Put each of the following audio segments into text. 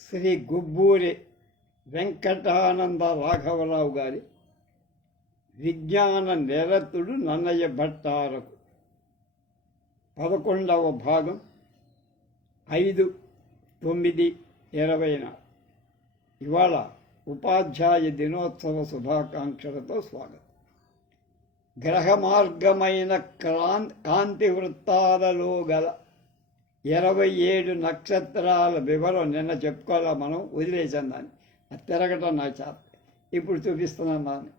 శ్రీ గుబ్బూరి వెంకటానంద రాఘవరావు గారి విజ్ఞాన నిరతుడు నన్నయ్య భట్టారకు 11వ భాగం 5/9/20 ఇవాళ ఉపాధ్యాయ దినోత్సవ శుభాకాంక్షలతో స్వాగతం. గ్రహ మార్గమైన కాంతి వృత్తాలలో గల 27 నక్షత్రాల వివరం నిన్న చెప్పుకోవాలా, మనం వదిలేసాం దాన్ని. అది తిరగటం నా చేత ఇప్పుడు చూపిస్తున్నాను దాన్ని.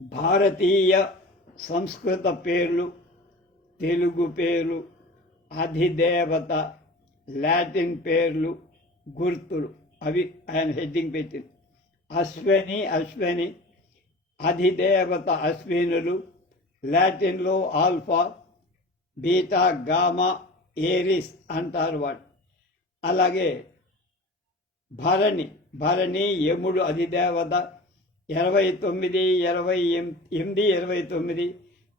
భారతీయ సంస్కృత పేర్లు, తెలుగు పేర్లు, అధిదేవత, లాటిన్ పేర్లు, గుర్తులు అవి ఆయన హెడ్డింగ్ పెట్టింది. అశ్వని అధిదేవత అశ్వినులు, లాటిన్లో ఆల్ఫా, బీటా, గామా, ఏరిస్ అంటారు వాడు. అలాగే భరణి యముడు అధిదేవత, 29, 28, 29,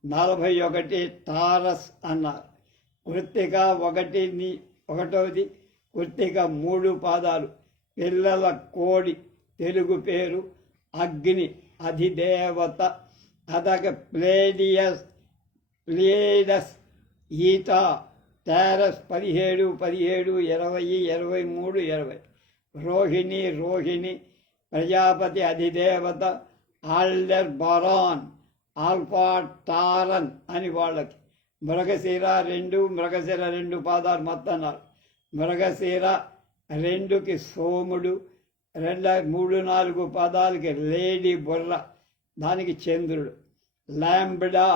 41 టారస్ అన్నారు. కృత్తిక 1వ కృత్తిక 3 పాదాలు. పిల్లల కోడి తెలుగు పేరు. అగ్ని అధిదేవత. అలాగే Pleiades eta taurus 17, 20, 23, 20. Rohini Prajapati అధిదేవత. ఆల్డర్ బరాన్ ఆల్ఫా టారన్ అని వాళ్ళకి. మృగశిర 2 పాదాలు మొత్తం 4. మృగశిర 2కి సోముడు, 3, 4 పాదాలకి లేడీ బుర్ర, దానికి చంద్రుడు. లాంబ్డా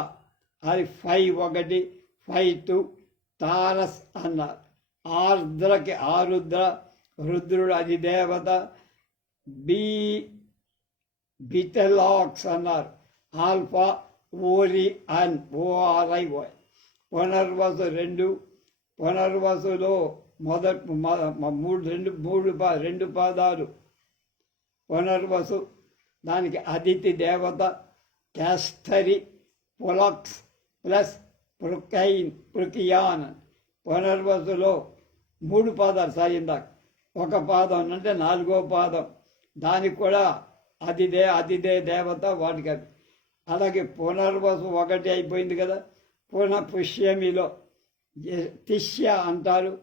అది 5, 2 టారస్ అన్నారు. ఆర్ద్రకి ఆరుద్ర, రుద్రుడు అధిదేవత. బిటలాక్స్ అన్నారు. ఆల్ఫా ఓరి అన్ ORI. పునర్వసు 2. పునర్వసులో 2 పాదాలు. పునర్వసు దానికి అదితి దేవత. క్యాస్టరి పొలక్స్ ప్లస్ పృకియాన్. పునర్వసులో 3 పాదాలు సాగిందాక. 1 పాదం అంటే 4వ పాదం, దానికి కూడా అతిదే దేవత వాటికి అది. అలాగే పునర్వసు 1 అయిపోయింది కదా. పుష్యమిలో తిష్య అంటారు.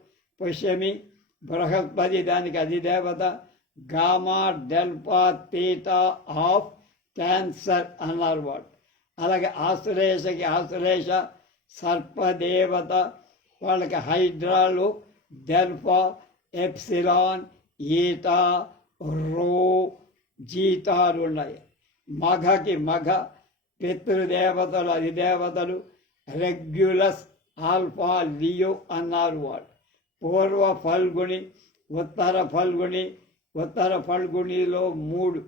పుష్యమి బృహస్పతి, దానికి అధిదేవత. గామా డెల్పా తీటా ఆఫ్ క్యాన్సర్ అన్నారు వాడు. అలాగే ఆశ్లేష సర్పదేవత. వాళ్ళకి హైడ్రాలు డెల్ఫా, ఎప్సిలాన్, ఈటా, రో, జీటాలు ఉన్నాయి. మఘకి పితృదేవతలు అధిదేవతలు. రెగ్యులస్ ఆల్ఫా లియో అన్నారు వాడు. పూర్వ ఫల్గుని, ఉత్తర ఫల్గునిలో 3,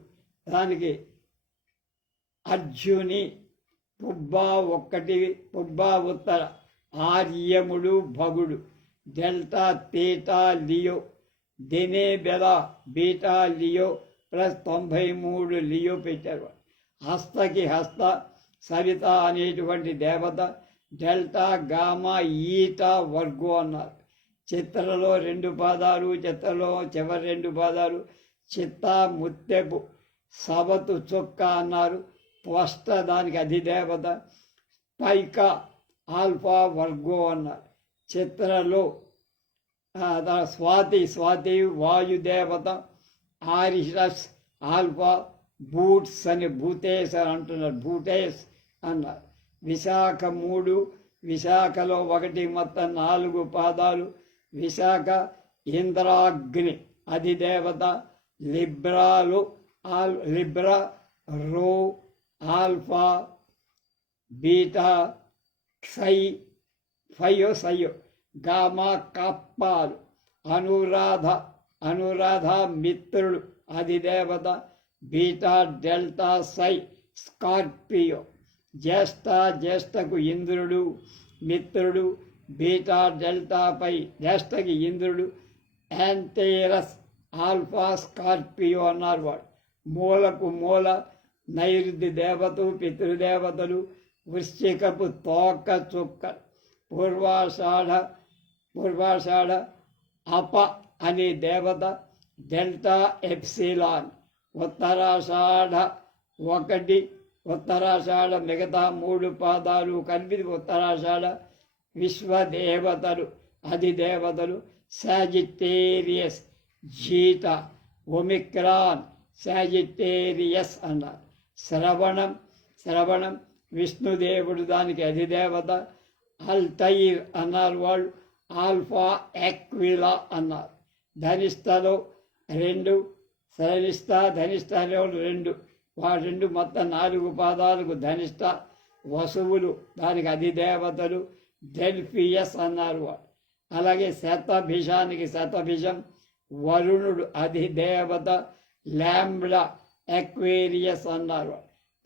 దానికి అర్జుని. పుబ్బా ఉత్తర. ఆర్యముడు భగుడు. Delta theta Leo. Denebola beta Leo plus 93 Leo పెట్టారు. హస్తకి సవిత అనేటువంటి దేవత. డెల్టా గామా ఈటా వర్గో అన్నారు. చిత్రలో 2 పాదాలు. చిత్రలో చివరి 2 పాదాలు. చిత్త ముత్తెపు. సవతు చొక్క అన్నారు. త్వష్ట దానికి అధిదేవత. పైక ఆల్ఫా వర్గో అన్నారు. చిత్రలో స్వాతి వాయుదేవత. ఆరిషస్ ఆల్ఫా. బూట్స్ అని భూతేశ్ అని అంటున్నారు. భూటేశ్ అన్నారు. విశాఖ 3. విశాఖలో 1 మొత్తం 4 పాదాలు. విశాఖ ఇంద్రాగ్ని అధిదేవత. లిబ్రా రో ఆల్ఫా బీటా సై గామా కప్పాలు. అనురాధ మిత్రుడు అధిదేవత. బీటా డెల్టా సై స్కార్పియో. జ్యేష్ఠకు ఇంద్రుడు మిత్రుడు. బీటా డెల్టాపై జ్యేష్ఠకి ఇంద్రుడు. యాంటేరస్ ఆల్ఫా స్కార్పియో అన్నారు వాడు. మూల నైరుతి దేవత, పితృదేవతలు. వృశ్చికపు తోక చుక్క. పూర్వాషాఢ అనే దేవత డెల్టా ఎప్సిలాన్. ఉత్తరాషాఢ 1, ఉత్తరాషాఢ మిగతా 3 పాదాలు కలిపి ఉత్తరాషాఢ. విశ్వదేవతలు అధిదేవతలు సాజిటేరియస్, జీట, ఒమిక్రాన్, సాజిటేరియస్ అన్నారు. శ్రవణం విష్ణుదేవుడు, దానికి అధిదేవత. అల్తైర్ అన్నారు వాళ్ళు, ఆల్ఫా ఎక్విలా అన్నారు. ధనిష్టలో 2, ధనిష్టలో 2, వాడు 2 మొత్తం 4 పాదాలకు ధనిష్ట. వసువులు దానికి అధిదేవతలు, డెల్ఫియస్ అన్నారు వాడు. అలాగే శతభిషానికి శతభిషం వరుణుడు అధిదేవత, లాంబ్డా ఎక్వేరియస్ అన్నారు.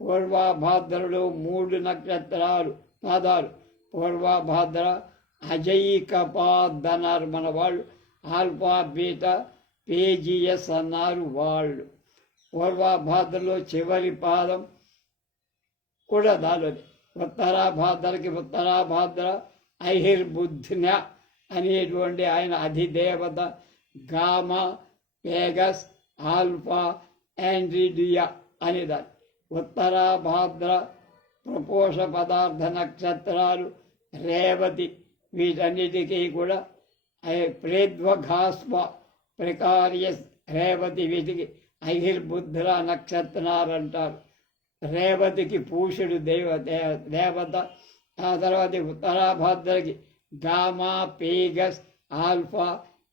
పూర్వభాద్రలో 3 నక్షత్రాలు పాదాలు, పూర్వభాద్ర అజైకపాద్ అన్నారు మన వాళ్ళు. ఆల్ఫా బీటా పేజియస్ అన్నారు వాళ్ళు. పూర్వభాద్రలో చివరి పాదం కూడా దానిలోనే. ఉత్తరాభాద్రకి ఉత్తరాభాద్ర ఐహిర్బుధ్న అనేటువంటి ఆయన అధిదేవత, గామా, పేగస్, ఆల్ఫా, ఆండ్రిడియా అనేదాన్ని. ఉత్తరాభాద్ర ప్రపోష పదార్థ నక్షత్రాలు రేవతి, వీటన్నిటికీ కూడా ప్రేద్వఘాస్వ, ప్రికారియస్, రేవతి, వీటికి ఐహిర్బుధ్ర నక్షత్రాలు అంటారు. రేవతికి పూషుడు దేవత. ఆ తర్వాత ఉత్తరాభాద్రకి గామా, పేగస్, ఆల్ఫా,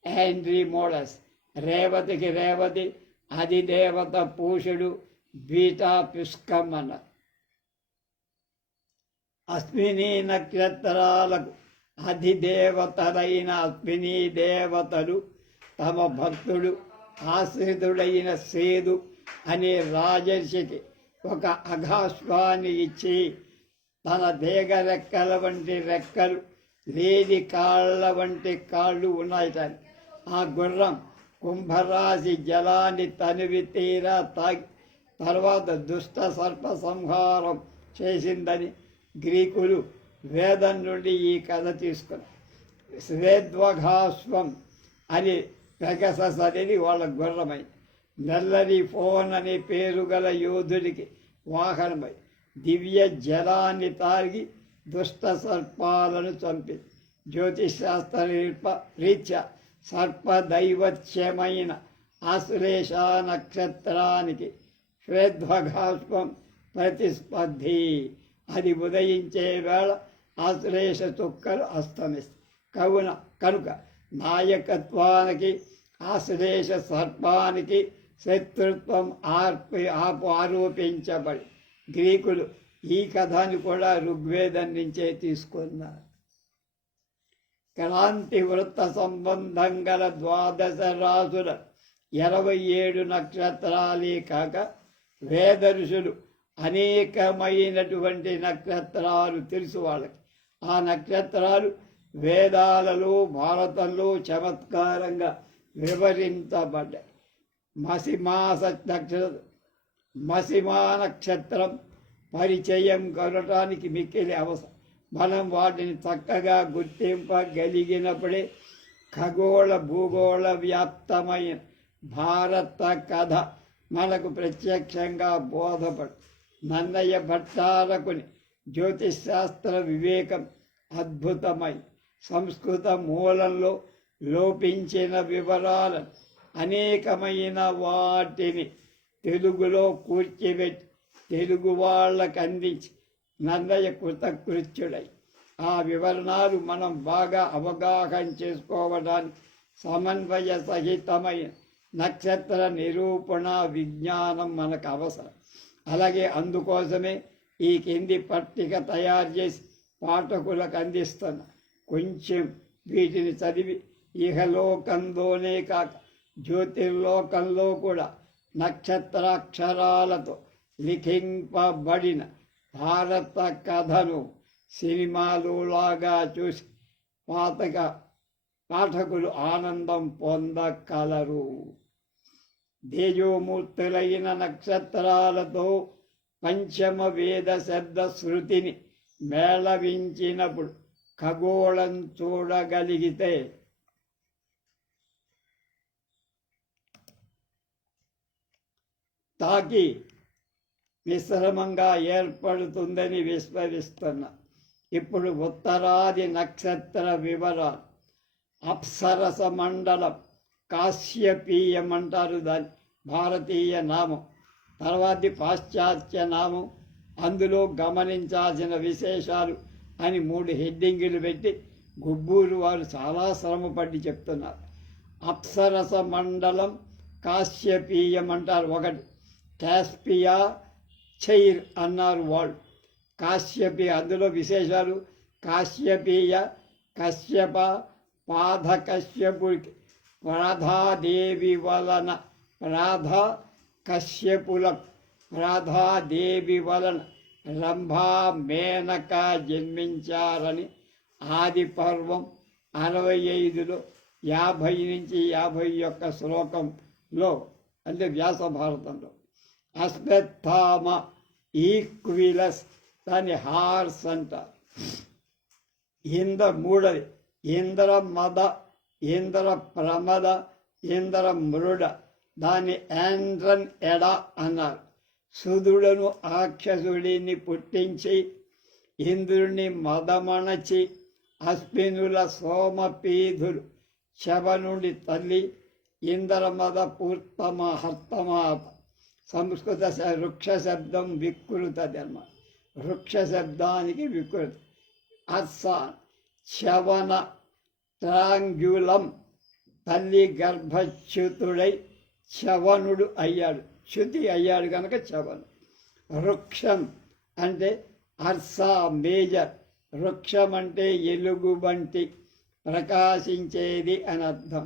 ఆండ్రిమోడస్. రేవతికి రేవతి అధిదేవత పూషుడు, బీటా పుష్కం అన్నారు. అశ్విని నక్షత్రాలకు అధిదేవతలైన అశ్విని దేవతలు తమ భక్తుడు ఆశ్రితుడైన సేదు అనే రాజర్షికి ఒక అఘాశ్వాన్ని ఇచ్చి, తన దేగ రెక్కల వంటి రెక్కలు, లేని కాళ్ళ వంటి కాళ్ళు ఉన్నాయట. ఆ గుర్రం కుంభరాశి జలాన్ని తనివి తీరా తాగి తర్వాత దుష్ట సర్ప సంహారం చేసిందని గ్రీకులు వేదం నుండి ఈ కథ తీసుకున్నారు. శ్వేద్వఘాస్వం అని పెగసస్ అనేది వాళ్ళ గుర్రమై, నల్లని ఫోన్ అనే పేరు గల యోధుడికి వాహనమై దివ్య జలాన్ని తాగి దుష్ట సర్పాలను చంపింది. జ్యోతిశాస్త్ర రీత్యా సర్పదైవత్యమైన ఆశ్లేష నక్షత్రానికి శ్వేద్వఘాస్వం ప్రతిస్పర్ధి. అది ఉదయించే వేళ ఆశ్లేష చుక్కలు అస్తమిస్తాయి. కనుక నాయకత్వానికి ఆశ్లేష సర్పానికి శత్రుత్వం ఆరోపించబడి గ్రీకులు ఈ కథని కూడా ఋగ్వేదం నుంచే తీసుకున్నారు. క్రాంతి వృత్త సంబంధం గల 12 రాసుల 27 నక్షత్రాలే కాక వేద ఋషులు అనేకమైనటువంటి నక్షత్రాలు తెలుసు వాళ్ళకి. ఆ నక్షత్రాలు వేదాలలో, భారతంలో చమత్కారంగా వివరించబడ్డాయి. మసిమా నక్షత్రం పరిచయం కొనటానికి మిక్కిలి అవసరం. మనం వాటిని చక్కగా గుర్తింపగలిగినప్పుడే ఖగోళ భూగోళ వ్యాప్తమైన భారత కథ మనకు ప్రత్యక్షంగా బోధపడు. నన్నయ్య భట్టారకుని జ్యోతిశాస్త్ర వివేకం అద్భుతమై సంస్కృత మూలంలో లోపించిన వివరాలను అనేకమైన వాటిని తెలుగులో కూర్చిపెట్టి తెలుగు వాళ్ళకు అందించి నన్నయ్య కృతకృత్యుడై ఆ వివరణాలు మనం బాగా అవగాహన చేసుకోవడానికి సమన్వయ సహితమైన నక్షత్ర నిరూపణ విజ్ఞానం మనకు అవసరం. అలాగే అందుకోసమే ఈ కింది పట్టిక తయారు చేసి పాఠకులకు అందిస్తున్నా. కొంచెం వీటిని చదివి ఇహలోకంలోనే కాక జ్యోతిర్లోకంలో కూడా నక్షత్రాక్షరాలతో లిఖింపబడిన భారత కథను సినిమాలులాగా చూసి పాఠకులు ఆనందం పొందగలరు. తేజోమూర్తులైన నక్షత్రాలతో పంచమ వేద శబ్ద శృతిని మేళవించినప్పుడు ఖగోళం చూడగలిగితే తాకి మిశ్రమంగా ఏర్పడుతుందని విస్మరిస్తున్నా. ఇప్పుడు ఉత్తరాది నక్షత్ర వివరాలు. అప్సరస మండలం కాశ్యపీయం అంటారు దాన్ని, భారతీయ నామం. తర్వాతి పాశ్చాత్య నామం. అందులో గమనించాల్సిన విశేషాలు అని 3 హెడ్డింగులు పెట్టి గుబ్బూరు వారు చాలా శ్రమపడి చెప్తున్నారు. అప్సరస మండలం కాశ్యపీయం అంటారు ఒకటి. కాస్పియా చైర్ అన్నారు వాళ్ళు. కాశ్యపి అందులో విశేషాలు. కాశ్యపీయ, కశ్యప, పాదకశ్యపుడికి రాధాదేవి వలన, రాధా కశ్యపుల రాధాదేవి వలన రంభా మేనక జన్మించారని ఆది పర్వం 65లో 50 నుంచి 51 శ్లోకంలో, అంటే వ్యాస భారతంలో. అశ్వత్థామ ఈక్విలస్, దాని హార్స్ అంటారు. మూడది ఇంద్ర మద, ఇంద్ర ప్రమద, ఇంద్ర మృడ, దాన్ని ఆండ్రన్ ఎడ అన్నారు. సుదుడను రాక్షసుడిని పుట్టించి ఇంద్రుని మదమణచి అశ్వినుల సోమపీధులు శవనుడి తల్లి ఇంద్రమద పూర్తమ హర్తమాత. సంస్కృత వృక్ష శబ్దం వికృతది అన్నమాట. వృక్ష శబ్దానికి వికృతి. అస్సాన్ శవన ట్రాంగ్యులం, తల్లి గర్భచ్యుతుడై శవనుడు అయ్యాడు, చ్యుతి అయ్యాడు కనుక శవను. వృక్షం అంటే అర్సా మేజర్. వృక్షం అంటే ఎలుగుబంటి, ప్రకాశించేది అని అర్థం.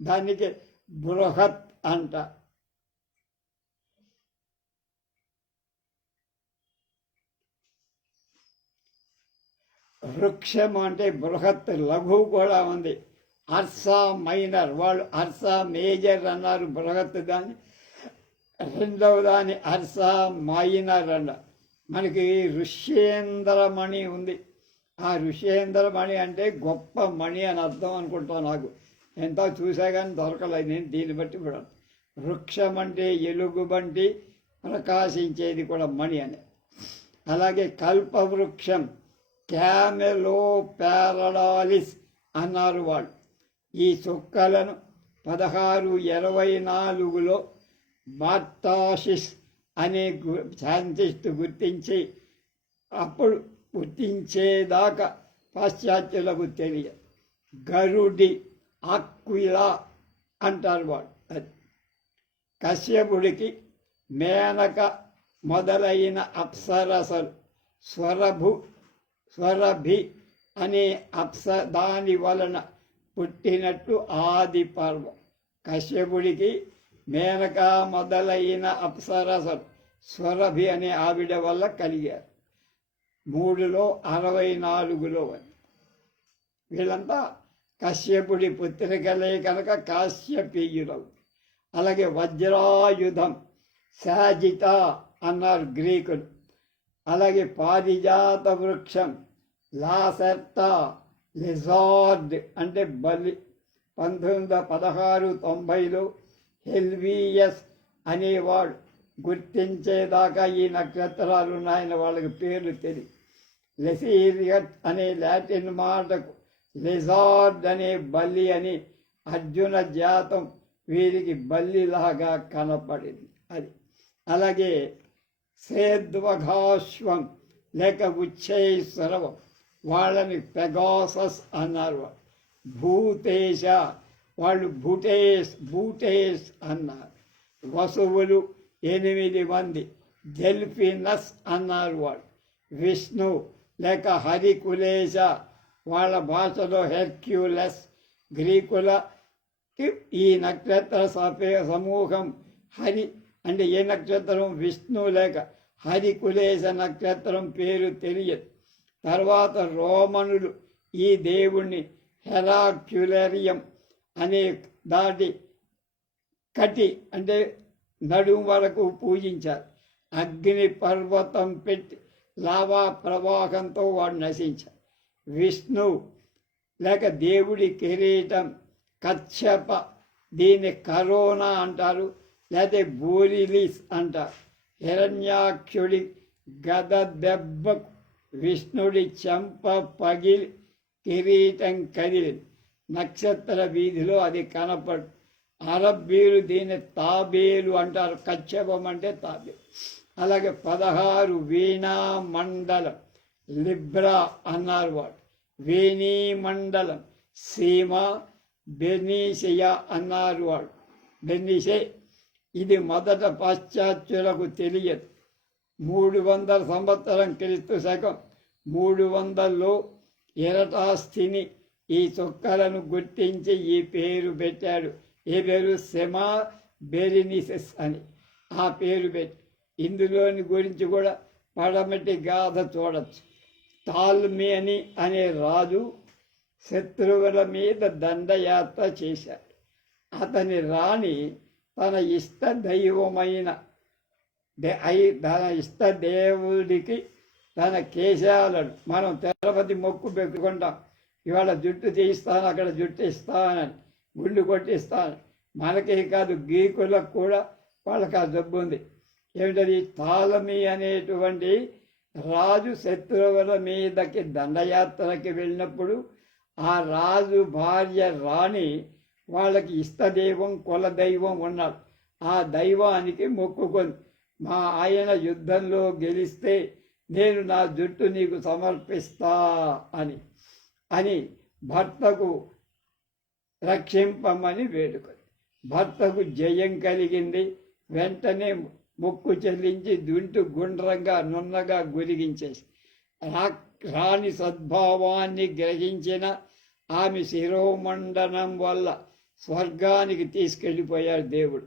దానికి బృహత్ అంట. వృక్షం అంటే బృహత్, లఘు కూడా ఉంది. అర్సా మైనర్, వాళ్ళు అర్సా మేజర్ అన్నారు బృహత్ దాన్ని. రెండవ దాని అర్సా మైనర్ అన్న. మనకి ఋష్యేంద్రమణి ఉంది. ఆ ఋష్యేంద్రమణి అంటే గొప్ప మణి అని అర్థం అనుకుంటాను. నాకు ఎంతో చూసా కానీ దొరకలేదు నేను. దీన్ని బట్టి కూడా వృక్షం అంటే ఎలుగుబంటి, ప్రకాశించేది కూడా మణి అని. అలాగే కల్పవృక్షం క్యామెలో ప్యారడాలిస్ అన్నారు వాళ్ళు. ఈ చుక్కలను 1624లో బార్టాషిస్ అనే సైంటిస్ట్ గుర్తించి, అప్పుడు గుర్తించేదాకా పాశ్చాత్యులకు తెలియదు. గరుడి, ఆక్విలా అంటారు వాళ్ళు. అది కశ్యపుడికి మేనక మొదలైన అప్సరసలు స్వరభి అనే దాని వలన పుట్టినట్టు ఆది పర్వం. కశ్యపుడికి మేనక మొదలైన అప్సరసలు స్వరభి అనే ఆవిడ వల్ల కలిగారు. 3లో 64లో. వీళ్ళంతా కశ్యపుడి పుత్రికలే కనుక కాశ్యపీయులవు. అలాగే వజ్రాయుధం సాజిత అన్నారు గ్రీకులు. అలాగే పారిజాత వృక్షం లాసెర్టా, లిజార్డ్ అంటే బలి. 1690లో హెల్వియస్ అనేవాడు గుర్తించేదాకా ఈ నక్షత్రాలు ఉన్నాయని వాళ్ళకి పేర్లు తెలియదు. లెసీరియట్ అనే లాటిన్ మాటకు లిజార్డ్ అనే బల్లి అని అర్జున జాతం వీరికి బల్లిలాగా కనపడింది అది. అలాగే సేద్వఘాశ్వం లేక ఉచ్చైస్రవం, వాళ్ళని పెగాసస్ అన్నారు. భూతేశ, వాళ్ళు భూటేస్ అన్నారు. వసువులు 8 మంది, డెల్ఫినస్ అన్నారు వాళ్ళు. విష్ణు లేక హరికులేశ, వాళ్ళ భాషలో హెర్క్యులస్. గ్రీకులకి ఈ నక్షత్ర సమూహం హరి అంటే ఏ నక్షత్రం విష్ణు లేక హరికులేశ నక్షత్రం పేరు తెలియదు. తర్వాత రోమనులు ఈ దేవుణ్ణి హెరాక్యులరియం అనే దాటి కటి అంటే నడుము వరకు పూజించారు. అగ్ని పర్వతం పెట్టి లావా ప్రవాహంతో వాడు నశించారు. విష్ణు లేక దేవుడి కిరీటం కశ్యప, దీన్ని కరోనా అంటారు లేకపోతే బూరిలిస్ అంటారు. హిరణ్యాక్షుడి గద దెబ్బకు విష్ణుడి చెంప పగిలి కిరీటం కదిలింది. నక్షత్ర వీధిలో అది కనపడు. అరబ్బీలు దీన్ని తాబేలు అంటారు. కచ్చపం అంటే తాబేలు. అలాగే 16 వీణా మండలం లిబ్రా అన్నారు వాడు. వేణీ మండలం సీమ బెర్నీషియా అన్నారు వాడు. బెర్నీషే. ఇది మొదట పాశ్చాత్యులకు తెలియదు. 300 సంవత్సరం క్రీస్తు శకం 300లో ఎరటాస్థిని ఈ చుక్కలను గుర్తించి ఈ పేరు పెట్టాడు. ఏ పేరు? సెమా బెరినిసెస్ అని ఆ పేరు పెట్టి. ఇందులోని గురించి కూడా పడమటి గాథ చూడచ్చు. టాల్మేని అనే రాజు శత్రువుల మీద దండయాత్ర చేశాడు. అతని రాణి తన ఇష్ట దైవమైన తన ఇష్ట దేవుడికి తన కేశాలను, మనం తిరుపతి మొక్కు పెట్టుకుంటాం, ఇవాళ జుట్టు తీస్తాను, అక్కడ జుట్టు ఇస్తానని, గుండు కొట్టిస్తాను. మనకే కాదు, గీకులకు కూడా వాళ్ళకి ఆ జబ్బు ఉంది. ఏమిటది? తాళమి అనేటువంటి రాజు శత్రువుల మీదకి దండయాత్రకి వెళ్ళినప్పుడు ఆ రాజు భార్య రాణి వాళ్ళకి ఇష్టదైవం కులదైవం ఉన్నాడు. ఆ దైవానికి మొక్కుకొని, మా ఆయన యుద్ధంలో గెలిస్తే నేను నా జుట్టు నీకు సమర్పిస్తా అని భర్తకు రక్షింపమని వేడుకొని, భర్తకు జయం కలిగింది. వెంటనే మొక్కు చెల్లించి దుంటు గుండ్రంగా నున్నగా గురిగించేసి రాణి సద్భావాన్ని గ్రహించిన ఆమె శిరోమండనం వల్ల స్వర్గానికి తీసుకెళ్ళిపోయాడు దేవుడు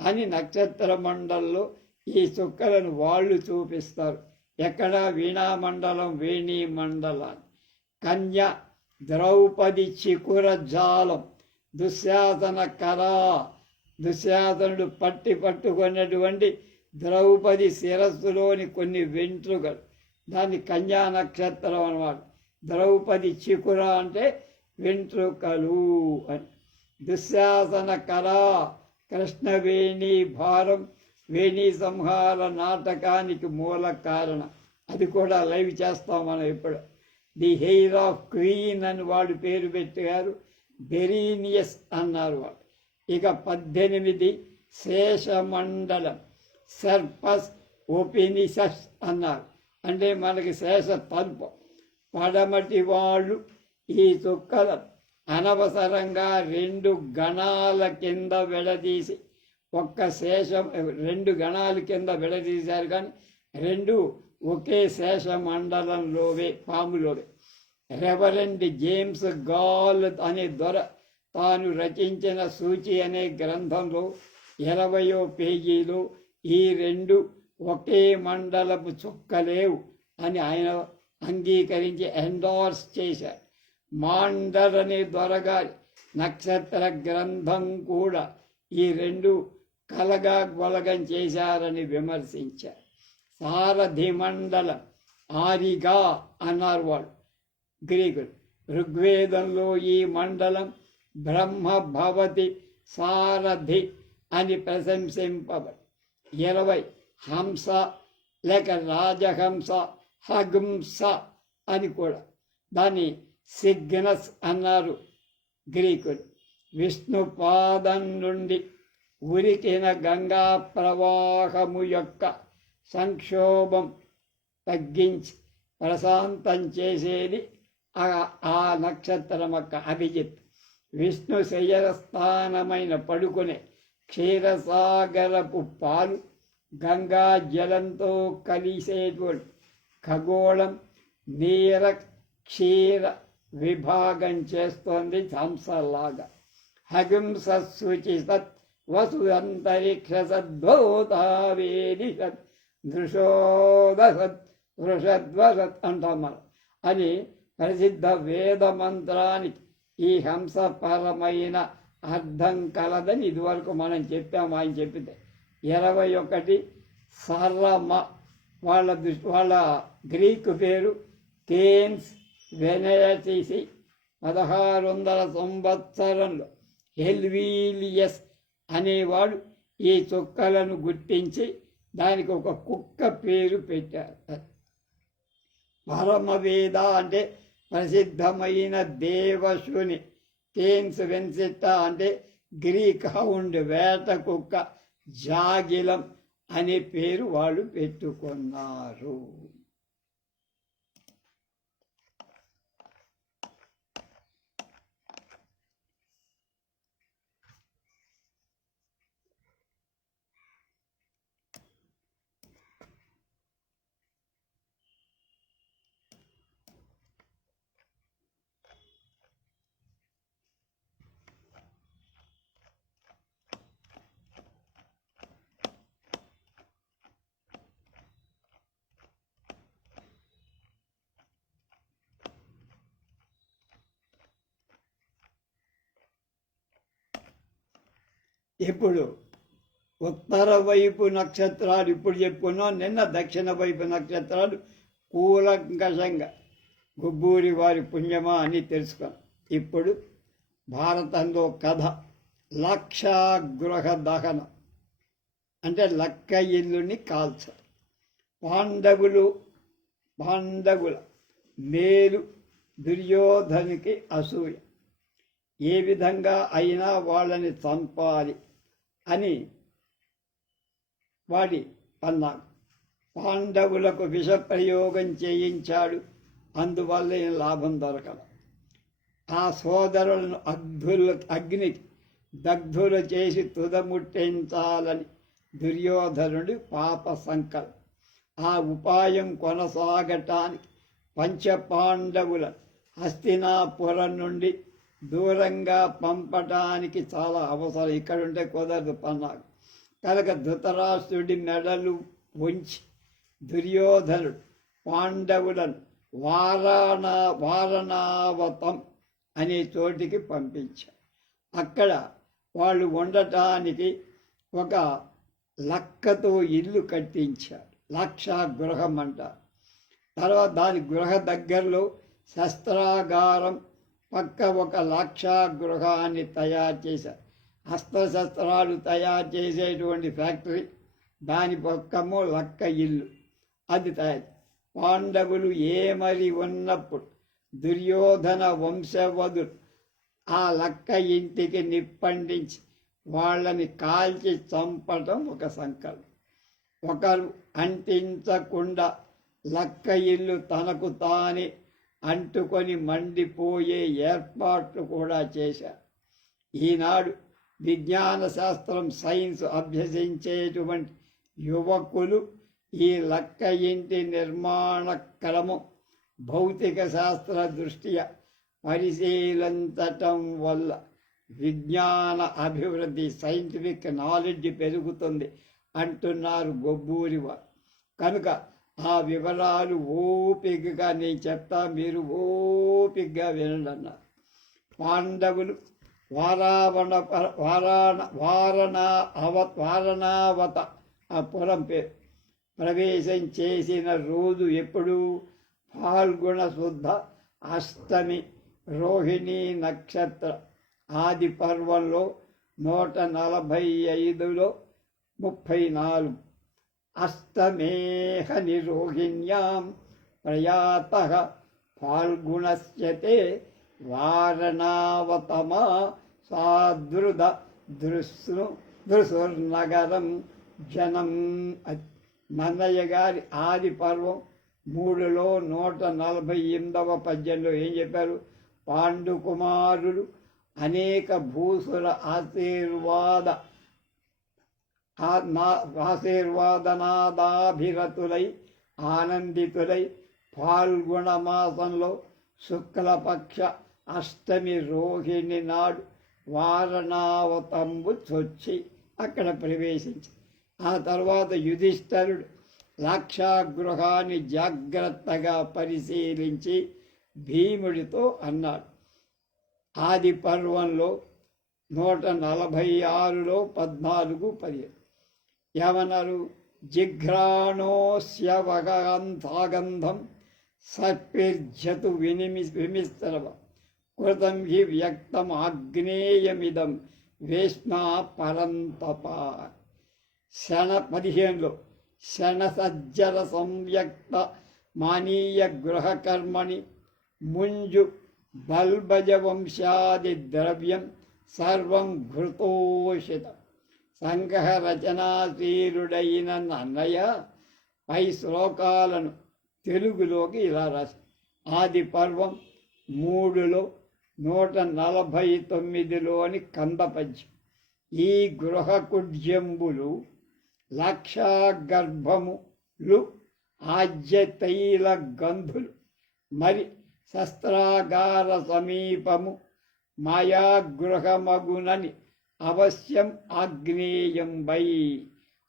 అని నక్షత్ర మండలంలో ఈ చుక్కలను వాళ్ళు చూపిస్తారు. ఎక్కడ? వీణామండలం, వేణీ మండలాన్ని. కన్య ద్రౌపది చికుర జాలం దుశ్శాసన కళా, దుశ్శాసనుడు పట్టుకున్నటువంటి ద్రౌపది శిరస్సులోని కొన్ని వెంట్రుకలు, దాన్ని కన్యా నక్షత్రం అన్నమాట. ద్రౌపది చికుర అంటే వెంట్రుకలు అని. దుశ్శాసన కళా కృష్ణవేణి భారం వేణి సంహార నాటకానికి మూల కారణం. అది కూడా లైవ్ చేస్తాం మనం ఇప్పుడు. ది హెయిర్ ఆఫ్ క్వీన్ అని వాడు పేరు పెట్టారు. బెరీనియస్ అన్నారు వాడు. ఇక 18 శేషమండలం సర్పస్ ఓపెనిసస్ అన్నారు. అంటే మనకి శేష తల్పం. పడమటి వాళ్ళు ఈ చుక్కల అనవసరంగా 2 గణాల కింద విడదీసి, ఒక్క శేషం 2 గణాల కింద విడదీశారు, కానీ 2 ఒకే శేష మండలంలోవే, పాములోవే. రెవరెండ్ జేమ్స్ గాల్ అనే దొర తాను రచించిన సూచి అనే గ్రంథంలో 20వ పేజీలో ఈ 2 ఒకే మండలపు చుక్కలేవు అని ఆయన అంగీకరించి ఎండార్స్ చేశారు. మాండర్ అనే దొరగారి నక్షత్ర గ్రంథం కూడా ఈ 2 కలగా గొలగం చేశారని విమర్శించారు. సారథి మండలం ఆరిగా అన్నారు వాళ్ళు గ్రీకులు. ఋగ్వేదంలో ఈ మండలం బ్రహ్మ భవతి సారథి అని ప్రశంసింపబడి 20 హంస లేక రాజహంస, హగుంస అని కూడా, దాన్ని సిగ్నస్ అన్నారు గ్రీకులు. విష్ణు పాదం నుండి ఉరికిన గంగా ప్రవాహము యొక్క సంక్షోభం తగ్గించి ప్రశాంతం చేసేది ఆ నక్షత్రం యొక్క అభిజిత్. విష్ణు శయనస్థానమైన పడుకునే క్షీరసాగరపు పాలు గంగా జలంతో కలిసేటువంటి ఖగోళం నీర క్షీర విభాగం చేస్తోంది హంసలాగా. హగింస శుచి సత్ వసు అంతరిక్ష సద్భూతావేది సత్ దృశోదసత్ వృషద్వసత్ అంటాం మనం అని ప్రసిద్ధ వేద మంత్రానికి ఈ హంసపరమైన అర్థం కలదని ఇదివరకు మనం చెప్పాము. ఆయన చెప్పింది 21 సరమ, వాళ్ళ గ్రీకు పేరు కేన్స్ వెనయటిసి. 1600 సంవత్సరంలో హెల్వీలియస్ అనేవాడు ఈ చుక్కలను గుర్తించి దానికి ఒక కుక్క పేరు పెట్టారు. పరమవేద అంటే ప్రసిద్ధమైన దేవశుని, కేన్స్ వెన్సిట్ట అంటే గ్రీక్ హౌండ్ వేట కుక్క, జాగిలం అనే పేరు వాళ్ళు పెట్టుకున్నారు. ఇప్పుడు ఉత్తర వైపు నక్షత్రాలు ఇప్పుడు చెప్పుకున్నాం. నిన్న దక్షిణ వైపు నక్షత్రాలు కూలంకషంగా గుబ్బూరి వారి పుణ్యమా అని తెలుసుకున్నాం. ఇప్పుడు భారతంలో కథ లక్షాగృహ దహనం అంటే లక్క ఇల్లుని కాల్చారు. పాండవుల మేలు దుర్యోధనికి అసూయ, ఏ విధంగా అయినా వాళ్ళని చంపాలి అని వాడి అన్నాడు. పాండవులకు విషప్రయోగం చేయించాడు, అందువల్ల లాభం దొరకల. ఆ సోదరులను అగ్నికి దగ్ధులు చేసి తుదముట్టించాలని దుర్యోధనుడి పాప సంకల్పం. ఆ ఉపాయం కొనసాగటానికి పంచపాండవుల హస్తినాపురం నుండి దూరంగా పంపటానికి చాలా అవసరం. ఇక్కడుంటే కుదరదు పన్నాడు కనుక ధృతరాష్ట్రుడి మెడలు ఉంచి దుర్యోధనుడు పాండవులను వారణావతం అనే చోటికి పంపించాడు. అక్కడ వాళ్ళు ఉండటానికి ఒక లక్కతో ఇల్లు కట్టించాడు. లక్షా గృహం అంటారు. తర్వాత దాని గృహ దగ్గరలో శస్త్రాగారం పక్క ఒక లక్షా గృహాన్ని తయారు చేశారు. అస్త్రశస్త్రాలు తయారు చేసేటువంటి ఫ్యాక్టరీ, దాని పక్కమో లక్క ఇల్లు, అది తయారు. పాండవులు ఏమరి ఉన్నప్పుడు దుర్యోధన వంశవధులు ఆ లక్క ఇంటికి నిప్పండించి వాళ్ళని కాల్చి చంపటం ఒక సంకల్పం. ఒకరు అంటించకుండా లక్క ఇల్లు తనకు తానే అంటుకొని మండిపోయే ఏర్పాట్లు కూడా చేశారు. ఈనాడు విజ్ఞాన శాస్త్రం, సైన్స్ అభ్యసించేటువంటి యువకులు ఈ లక్క ఇంటి నిర్మాణ క్రమం భౌతిక శాస్త్ర దృష్ట్యా పరిశీలించటం వల్ల విజ్ఞాన అభివృద్ధి, సైంటిఫిక్ నాలెడ్జ్ పెరుగుతుంది అంటున్నారు గొబ్బూరి వారు. కనుక ఆ వివరాలు ఓపికగా నేను చెప్తా, మీరు ఓపికగా వినండి అన్నారు. పాండవులు వారణావత ఆ పురం పేరు ప్రవేశం చేసిన రోజు ఎప్పుడు? ఫాల్గుణ శుద్ధ అష్టమి, రోహిణీ నక్షత్ర ఆది పర్వంలో 145లో 34 అష్టమేహ నిరోహిణ్యాం ప్రయాత ఫాల్గుణస్యతే వారణావతమా సాదృద దృసుర్నగరం జనం. నన్నయ్య గారి ఆది పర్వం 3లో 148వ పద్యంలో ఏం చెప్పారు? పాండుకుమారులు అనేక భూసుర ఆశీర్వాదనాదాభిరతులై ఆనందితులై ఫాల్గుణ మాసంలో శుక్లపక్ష అష్టమి రోహిణి నాడు వారణావతంబు చొచ్చి అక్కడ ప్రవేశించి, ఆ తర్వాత యుధిష్ఠరుడు లాక్షాగృహాన్ని జాగ్రత్తగా పరిశీలించి భీముడితో అన్నాడు. ఆది పర్వంలో 146లో 14-15 ఏమన్నారు? జిఘ్రాణోస్యవగాంతాగంధం సర్పిర్జతు విమిస్రవ కృతం వ్యక్తం ఆగ్నేయమిదం వేష్మా పరంతప. 15లో శనసజ్జర సంవ్యక్త మానీయ గృహకర్మణి ముంజు బల్బజ వంశాది ద్రవ్యం సర్వం ఘృతోషితం. సంగ్రహ రచనాశీలుడైన అన్నయ్య పై శ్లోకాలను తెలుగులోకి ఇలా రాశారు. ఆది పర్వం 3లో 149లోని కందపద్యం. ఈ గృహ కుడ్యంబులు లక్షాగర్భములు ఆజ్యతైల గంధులు మరి శస్త్రాగార సమీపము మాయాగృహమగునని అవశ్యం ఆగ్నేయంబై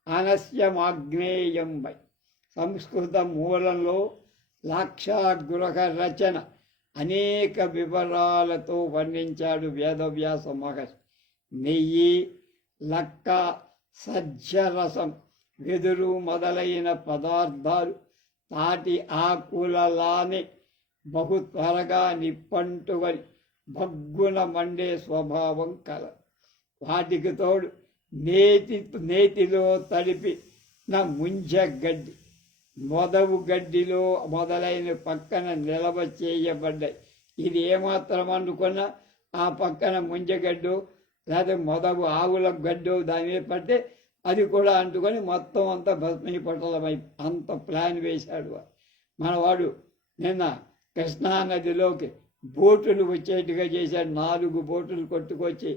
అనస్యమాగ్నేయంబై. సంస్కృత మూలంలో లాక్షాగృహ రచన అనేక వివరాలతో వర్ణించాడు వేదవ్యాస మహర్షి. నెయ్యి, లక్క, సజ్జరసం, వెదురు మొదలైన పదార్థాలు తాటి ఆకులలానే బహు త్వరగా నిప్పంటువని భగ్గున మండే స్వభావం కల. వాటికి తోడు నేతిలో తడిపిన ముంజగడ్డి, మొదవు గడ్డిలో మొదలైన పక్కన నిలవ చేయబడ్డాయి. ఇది ఏమాత్రం అనుకున్నా ఆ పక్కన ముంజగడ్డు లేదా మొదవు ఆవుల గడ్డు దాని మీద పడితే అది కూడా అంటుకొని మొత్తం అంతా భస్మీ పటలమై అంత ప్లాన్ వేశాడు మనవాడు. నిన్న కృష్ణానదిలోకి బోటులు వచ్చేట్టుగా చేశాడు. 4 బోటులు కొట్టుకొచ్చి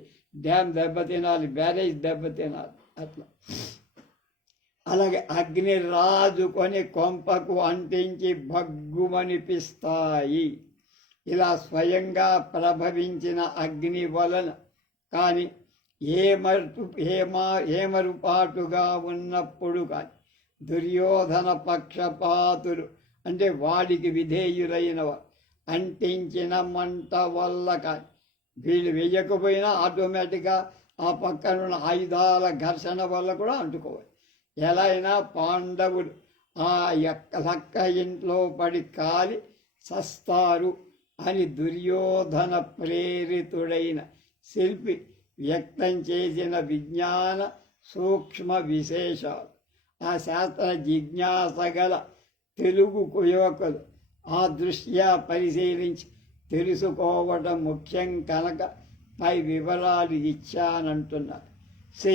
డ్యామ్ దెబ్బతినాలి, బ్యారేజ్ దెబ్బతినాలి. అట్లా అలాగే అగ్ని రాజుకొని కొంపకు అంటించి భగ్గుమనిపిస్తాయి. ఇలా స్వయంగా ప్రభవించిన అగ్ని వలన కానీ ఏమరుపాటుగా ఉన్నప్పుడు కానీ దుర్యోధన పక్షపాతులు అంటే వాడికి విధేయులైన అంటించిన మంట వల్ల కానీ వీళ్ళు వేయకపోయినా ఆటోమేటిక్గా ఆ పక్కనున్న ఆయుధాల ఘర్షణ వల్ల కూడా అంటుకోవాలి. ఎలా అయినా పాండవులు ఆ లక్క ఇంట్లో పడి కాలి సస్తారు అని దుర్యోధన ప్రేరితుడైన శిల్పి వ్యక్తం చేసిన విజ్ఞాన సూక్ష్మ విశేషాలు ఆ శాస్త్ర జిజ్ఞాస గల తెలుగు యువకులు ఆ దృష్ట్యా పరిశీలించి తెలుసుకోవడం ముఖ్యం కనుక పై వివరాలు ఇచ్చానంటున్నారు. సి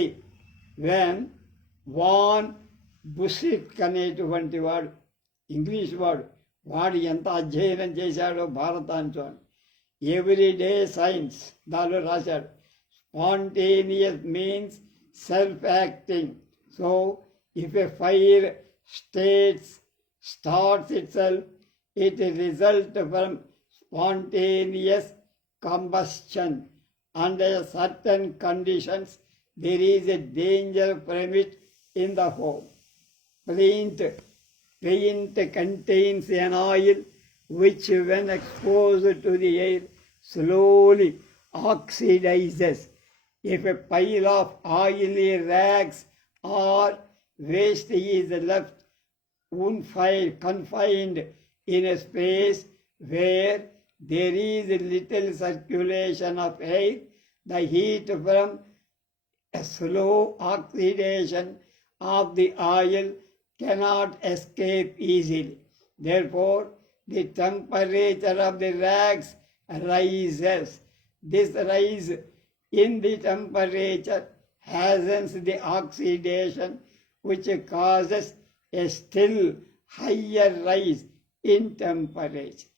వెన్ వాన్ బుసిక్ అనేటువంటి వాడు ఇంగ్లీష్ వాడు ఎంత అధ్యయనం చేశాడో భారతాన్ని చూడండి. ఎవ్రీడే సైన్స్ దానిలో రాశాడు. Spontaneous means self acting. So if a fire starts itself, it results from spontaneous combustion. Under certain conditions, there is a danger from it in the home. Paint contains an oil which, when exposed to the air, slowly oxidizes. If a pile of oily rags or waste is left confined in a space where there is little circulation of air, the heat from a slow oxidation of the oil cannot escape easily. Therefore, the temperature of the rags rises. This rise in the temperature hastens the oxidation, which causes a still higher rise in temperature.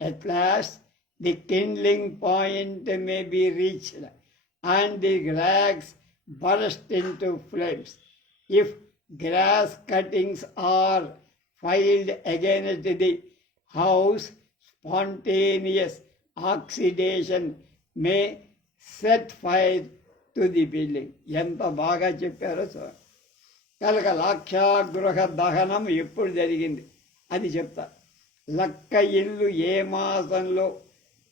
At last, the kindling point may be reached and the rags burst into flames. If grass cuttings are piled against the house, spontaneous oxidation may set fire to the building. ఎంత బాగా చెప్పారో sir. కనుక లాక్షాగృహ దహనం ఎప్పుడు జరిగింది అది చెప్తా. లక్క ఇల్లు ఏ మాసంలో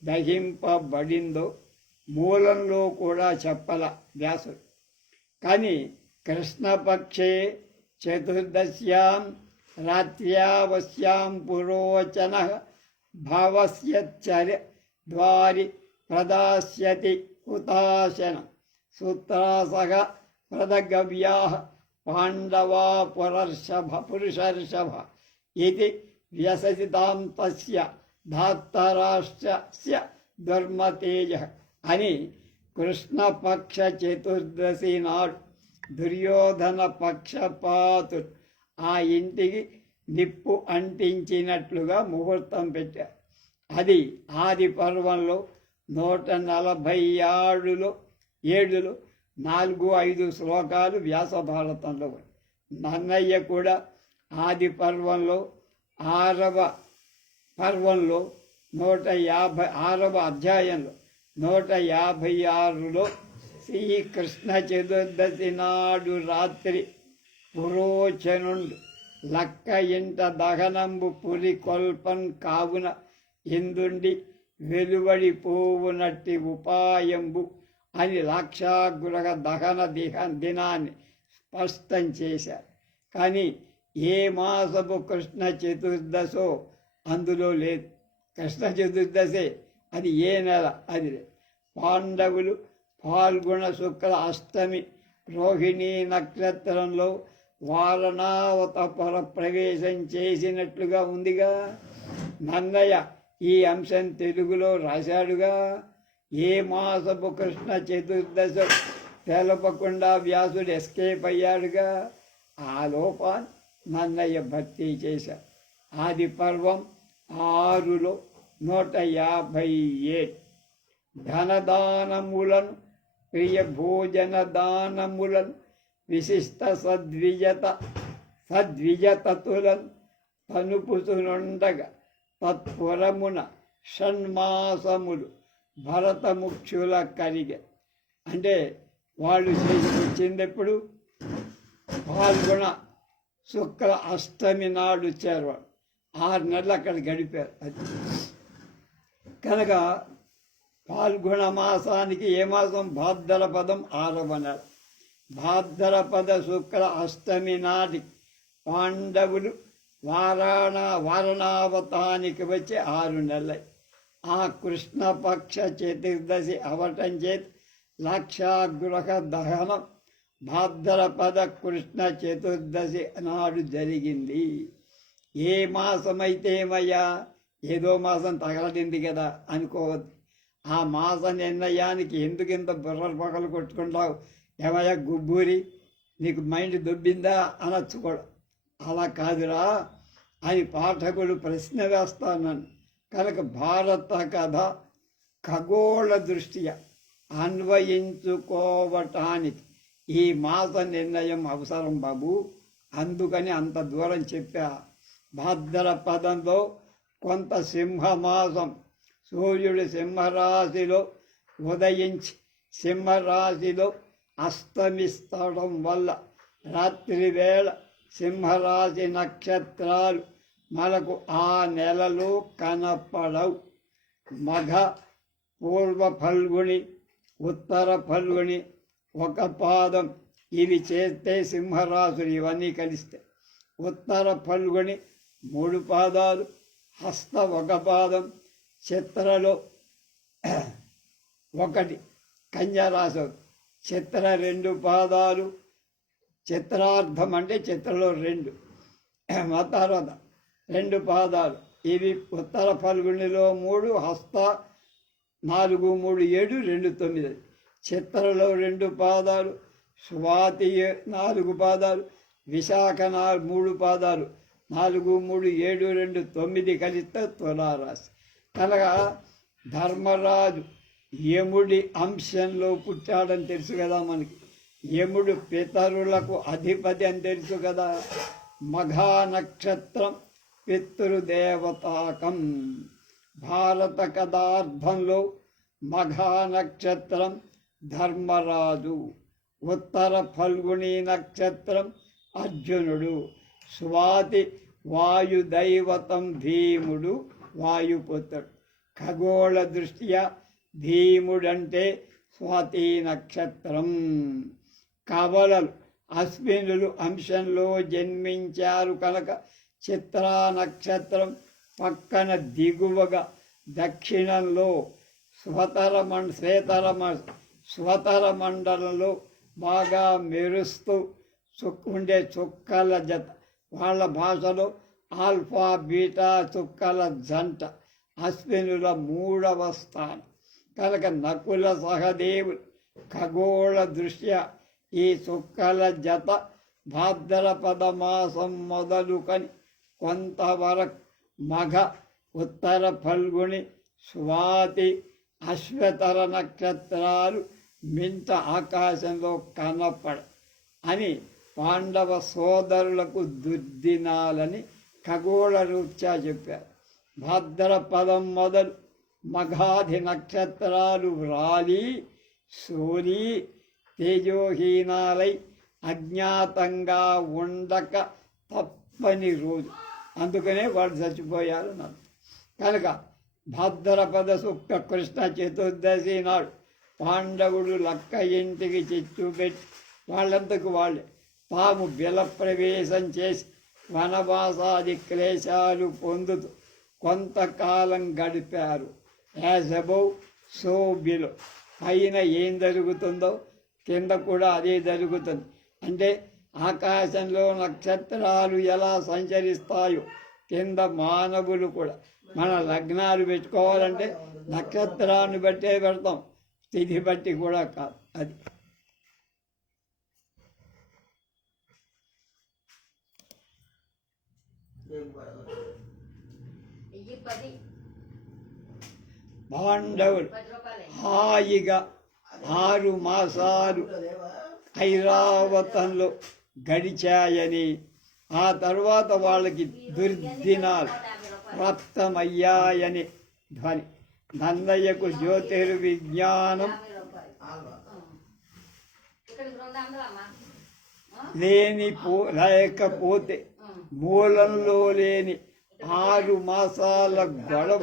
దహింపబడిందో మూలంలో కూడా చెప్పల వ్యాసుడు. కానీ కృష్ణపక్షే చతుర్దశ్యాం రాత్ర్యావశ్యాం పురోచన భావస్య ద్వారి ప్రదాస్యతి హుతాశనం సూత్రాసగ ప్రదగవ్యా పాండవా పురుషర్షభ ఇది వ్యససితాం తస్య ధాత్తరాష్ట్రస్య ధర్మతేజ అని కృష్ణపక్ష చతుర్దశి నాడు దుర్యోధన పక్షపాతు ఆ ఇంటికి నిప్పు అంటించినట్లుగా ముహూర్తం పెట్టారు. అది ఆది పర్వంలో 147 ఏడులో 4-5 శ్లోకాలు వ్యాస భారతంలో. నన్నయ్య కూడా ఆది పర్వంలో 6వ పర్వంలో 156వ అధ్యాయంలో 156లో శ్రీకృష్ణ చతుర్దశి నాడు రాత్రి పురోచనుండు లక్క ఇంట దహనంబు పురి కొల్పన్ కావున ఇందుండి వెలువడిపోవునట్టి ఉపాయంబు అని లాక్షాగృహ దహన దినాన్ని స్పష్టం చేశారు. కానీ ఏ మాసపు కృష్ణ చతుర్దశో అందులో లేదు. కృష్ణ చతుర్దశే, అది ఏ నెల అది లేదు. పాండవులు ఫాల్గుణ శుక్ల అష్టమి రోహిణీ నక్షత్రంలో వారణావతపుర ప్రవేశం చేసినట్లుగా ఉందిగా. నన్నయ్య ఈ అంశం తెలుగులో రాశాడుగా. ఏ మాసపు కృష్ణ చతుర్దశ తెలపకుండా వ్యాసుడు ఎస్కేప్ అయ్యాడుగా. ఆ లోపాన్ని నన్నయ్య భర్తీ చేశారు. ఆది పర్వం 6లో 157 ధనదానములను ప్రియ భోజన దానములను విశిష్ట సద్విజతతులను తనుపుతునుండగా తత్పురమున షణ్మాసములు భరతముఖ్యుల కరిగే. అంటే వాళ్ళు చేసి వచ్చింది ఎప్పుడు? పాల్గొన శుక్ల అష్టమి నాడు వచ్చారు. వాళ్ళు 6 నెలలు అక్కడ గడిపారు. అది కనుక పాల్గొన మాసానికి ఏ మాసం? భాద్రపదం 6వ నెల. భాద్రపద శుక్ల అష్టమి నాటి పాండవులు వారణావతానికి వచ్చి 6 నెలలు. ఆ కృష్ణపక్ష చతుర్దశి అవటం చేతి లాక్షాగృహ దహనం భాద్రపద కృష్ణ చతుర్దశి నాడు జరిగింది. ఏ మాసమైతేమయ్యా, ఏదో మాసం తగలడింది కదా అనుకోవద్దు. ఆ మాస నిర్ణయానికి ఎందుకింత బుర్రలు పగలు కొట్టుకుంటావు? ఏమయ్యా గుబ్బూరి, నీకు మైండ్ దొబ్బిందా అనొచ్చు కూడా. అలా కాదురా అని పాఠకులు ప్రశ్న వేస్తాను. కనుక భారత కథ ఖగోళ దృష్ట్యా అన్వయించుకోవటానికి ఈ మాస నిర్ణయం అవసరం బాబు. అందుకని అంత దూరం చెప్పా. భాద్రపదంలో కొంత సింహమాసం సూర్యుడు సింహరాశిలో ఉదయించి సింహరాశిలో అస్తమిస్తడం వల్ల రాత్రి వేళ సింహరాశి నక్షత్రాలు మనకు ఆ నెలలో కనపడవు. మఘ, పూర్వ ఫల్గుణి, ఉత్తర ఫల్గుణి ఒక పాదం ఇవి చేస్తే సింహరాశులు ఇవన్నీ కలిస్తే. ఉత్తర ఫల్గుణి 3 పాదాలు, హస్త 1 పాదం, చిత్రలో 1 కన్యారాశి, చిత్ర 2 పాదాలు, చిత్రార్థం అంటే చిత్రలో 2, తర్వాత 2 పాదాలు. ఇవి ఉత్తర ఫల్గుణిలో 3, హస్త 4, 3, 7, 2, 9. చిత్రలో 2 పాదాలు, స్వాతి 4 పాదాలు, విశాఖ 3 పాదాలు, 4, 3, 7, 2, 9 కలిస్తే తులారాశి. కనుక ధర్మరాజు యముడి అంశంలో పుట్టాడని తెలుసు కదా మనకి. యముడు పితరులకు అధిపతి అని తెలుసు కదా. మఘా నక్షత్రం పితృదేవతాకం. భారత కథార్థంలో మఘా నక్షత్రం ధర్మరాజు, ఉత్తర ఫల్గుణి నక్షత్రం అర్జునుడు, స్వాతి వాయుదైవతం భీముడు వాయుపుత్రుడు. ఖగోళ దృష్ట్యా భీముడంటే స్వాతి నక్షత్రం. కవలలు అశ్వినులు అంశంలో జన్మించారు కనుక చిత్రా నక్షత్రం పక్కన దిగువగా దక్షిణంలో స్వతర మండలంలో బాగా మెరుస్తూ ఉండే చుక్కల జత. వాళ్ళ భాషలో ఆల్ఫా బీటా చుక్కల జంట, అశ్వినుల 3వ స్థానం కనుక నకుల సహదేవులు ఖగోళ దృష్ట్యా ఈ చుక్కల జత భాద్రపద మాసం మొదలుకొని కొంతవరకు మఘ, ఉత్తర ఫల్గుని, స్వాతి, అశ్వతర నక్షత్రాలు మింట ఆకాశంలో కనపడ అని పాండవ సోదరులకు దుర్దినాలని ఖగోళ రీత్యా చెప్పారు. భాద్రపదం మొదలు మఘాది నక్షత్రాలు వ్రాలి సూరి తేజోహీనాలై అజ్ఞాతంగా ఉండక తప్పని రోజు. అందుకనే వాళ్ళు చచ్చిపోయారు నాకు. కనుక భాద్రపద శుక్ల కృష్ణ చతుర్దశి నాడు పాండవుడు లక్క ఇంటికి చిచ్చు పెట్టి వాళ్ళంతకు వాళ్ళే తాము బిల ప్రవేశం చేసి వనవాసాది క్లేశాలు పొందుతూ కొంతకాలం గడిపారు. As above so below. పైన ఏం జరుగుతుందో కింద కూడా అదే జరుగుతుంది. అంటే ఆకాశంలో నక్షత్రాలు ఎలా సంచరిస్తాయో కింద మానవులు కూడా. మన లగ్నాలు పెట్టుకోవాలంటే నక్షత్రాన్ని బట్టే పెడతాం, తిథి బట్టి కూడా కాదు. అది పాండవులు హాయిగా 6 మాసాలు ఐరావతంలో గడిచాయని, ఆ తర్వాత వాళ్ళకి దుర్దినాలు ప్రాప్తమయ్యాయని ధ్వని. నన్నయ్యకు జ్యోతిర్విజ్ఞానం లేకపోతే మూలంలో లేని 6 మాసాల గొడవ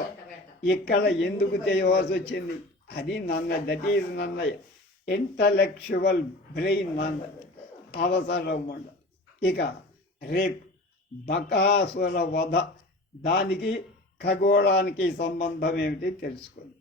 ఇక్కడ ఎందుకు చేయవలసి వచ్చింది? అది that is Nannaya intellectual brain అవసరం ఉండ. ఇక రేపు బకాసుర వధ, దానికి ఖగోళానికి సంబంధం ఏమిటి తెలుసుకుంది.